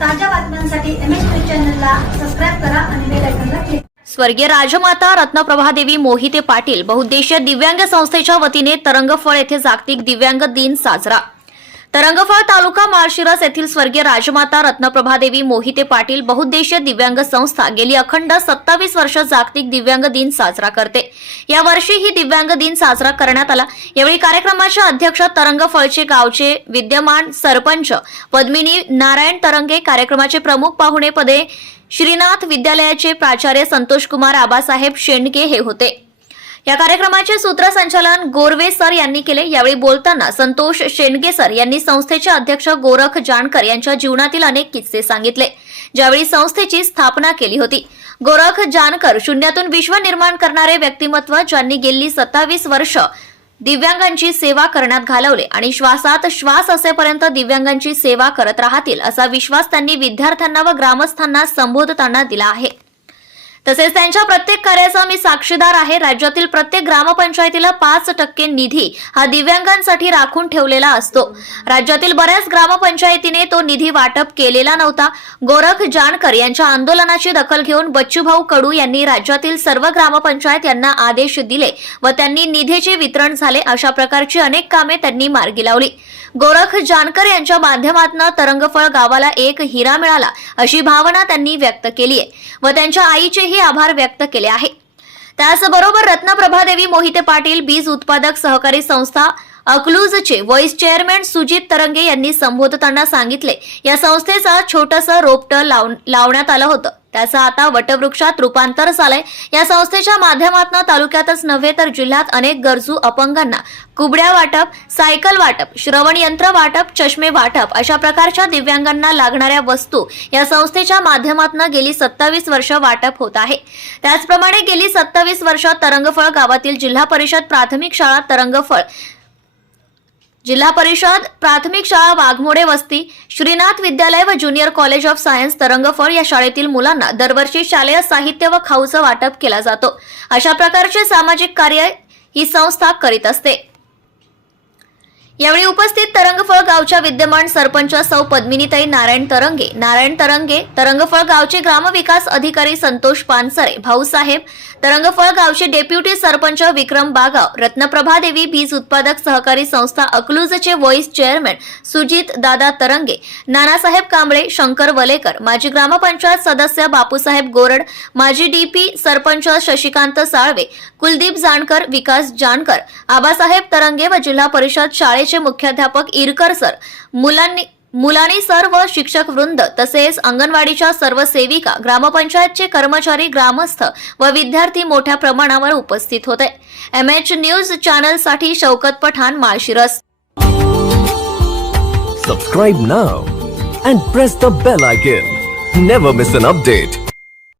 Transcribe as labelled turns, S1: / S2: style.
S1: ताज्या बातम्यांसाठी M H news चॅनलला सबस्क्राईब करा आणि बेल आयकॉनला क्लिक
S2: स्वर्गीय राजमाता रत्नप्रभादेवी मोहिते पाटील बहुद्देशीय दिव्यांग संस्थेच्या वतीने तरंगफळ येथे जागतिक दिव्यांग दिन साजरा. तरंगफळ तालुका माळशिरस येथील स्वर्गीय राजमाता रत्नप्रभादेवी मोहिते पाटील बहुद्देशीय दिव्यांग संस्था गेली अखंड सत्तावीस वर्ष जागतिक दिव्यांग दिन साजरा करते. यावर्षी ही दिव्यांग दिन साजरा करण्यात आला. यावेळी कार्यक्रमाच्या अध्यक्ष तरंगफळचे गावचे विद्यमान सरपंच पद्मिनी नारायण तरंगे कार्यक्रमाचे प्रमुख पाहुणे पदे श्रीनाथ विद्यालयाचे प्राचार्य संतोष कुमार आबासाहेब शेंडके हे होते. या कार्यक्रमाचे सूत्रसंचालन गोरवे सर यांनी केले. यावेळी बोलताना संतोष शेंडगे सर यांनी संस्थेचे अध्यक्ष गोरख जानकर यांच्या जीवनातील अनेक किस्से सांगितले. ज्यावेळी संस्थेची स्थापना केली होती. गोरख जानकर शून्यातून विश्व निर्माण करणारे व्यक्तिमत्व ज्यांनी गेली सत्तावीस वर्ष दिव्यांगांची सेवा करण्यात घालवले आणि श्वासात श्वास असेपर्यंत दिव्यांगांची सेवा करत राहतील असा विश्वास त्यांनी विद्यार्थ्यांना व ग्रामस्थांना संबोधताना दिला आहे. तसेच त्यांच्या प्रत्येक कार्याचा मी साक्षीदार आहे. राज्यातील प्रत्येक ग्रामपंचायतीला पाच टक्के निधी हा दिव्यांगांसाठी राखून ठेवलेला असतो. राज्यातील बऱ्याच ग्रामपंचायतीने तो निधी वाटप केलेला नव्हता. गोरख जानकर यांच्या आंदोलनाची दखल घेऊन बच्चूभाऊ कडू यांनी राज्यातील सर्व ग्रामपंचायत यांना आदेश दिले व त्यांनी निधीचे वितरण झाले अशा प्रकारची अनेक कामे त्यांनी मार्गी लावली. गोरख जानकर यांच्या माध्यमातून तरंगफळ गावाला एक हिरा मिळाला अशी भावना त्यांनी व्यक्त केली आहे व त्यांच्या आईचेही आभार व्यक्त केले आहे. त्याचबरोबर रत्नप्रभादेवी मोहिते पाटील बीज उत्पादक सहकारी संस्था अकलूजचे व्हाईस चेअरमॅन सुजित तरंगे यांनी संबोधताना सांगितले. या संस्थेचं छोटंसं रोपटं लावण्यात आलं होतं. त्याचं आता वटवृक्षात रूपांतर झालंय. या संस्थेच्या माध्यमातून तालुक्यातच नव्हे तर जिल्ह्यात अनेक गरजू अपंगांना कुबड्या वाटप सायकल वाटप श्रवण यंत्र वाटप चष्मे वाटप अशा प्रकारच्या दिव्यांगांना लागणाऱ्या वस्तू या संस्थेच्या माध्यमातून गेली सत्तावीस वर्ष वाटप होत आहे. त्याचप्रमाणे गेली सत्तावीस वर्ष तरंगफळ गावातील जिल्हा परिषद प्राथमिक शाळा तरंगफळ जिल्हा परिषद प्राथमिक शाळा वाघमोडे वस्ती श्रीनाथ विद्यालय व junior college of science Tarangphal या शाळेतील मुलांना दरवर्षी शालेय साहित्य व खाऊचं वाटप केला जातो. अशा प्रकारचे सामाजिक कार्य ही संस्था करीत असते. यावेळी उपस्थित तरंगफळ गावच्या विद्यमान सरपंच सौ पद्मिनीताई नारायण तरंगे नारायण तरंगे तरंगफळ गावचे ग्रामविकास अधिकारी संतोष पानसरे भाऊसाहेब तरंगफळ गावचे डेप्युटी सरपंच विक्रम बागाव रत्नप्रभा देवी बीज उत्पादक सहकारी संस्था अकलूजचे व्हॉइस चेअरमॅन सुजित दादा तरंगे नानासाहेब कांबळे शंकर वलेकर माजी ग्रामपंचायत सदस्य बापूसाहेब गोरड माजी डीपी सरपंच शशिकांत साळवे कुलदीप जानकर विकास जानकर आबासाहेब तरंगे व जिल्हा परिषद शाळेचे मुख्याध्यापक इरकर सर. मुलांनी मुलानी सर व शिक्षक वृंद तसेच अंगणवाडीच्या सर्व सेविका ग्रामपंचायतचे कर्मचारी ग्रामस्थ व विद्यार्थी मोठ्या प्रमाणावर उपस्थित होते. M H news चॅनलसाठी Shaukat Pathan Malshiras.
S3: Subscribe now and press the bell icon never miss an update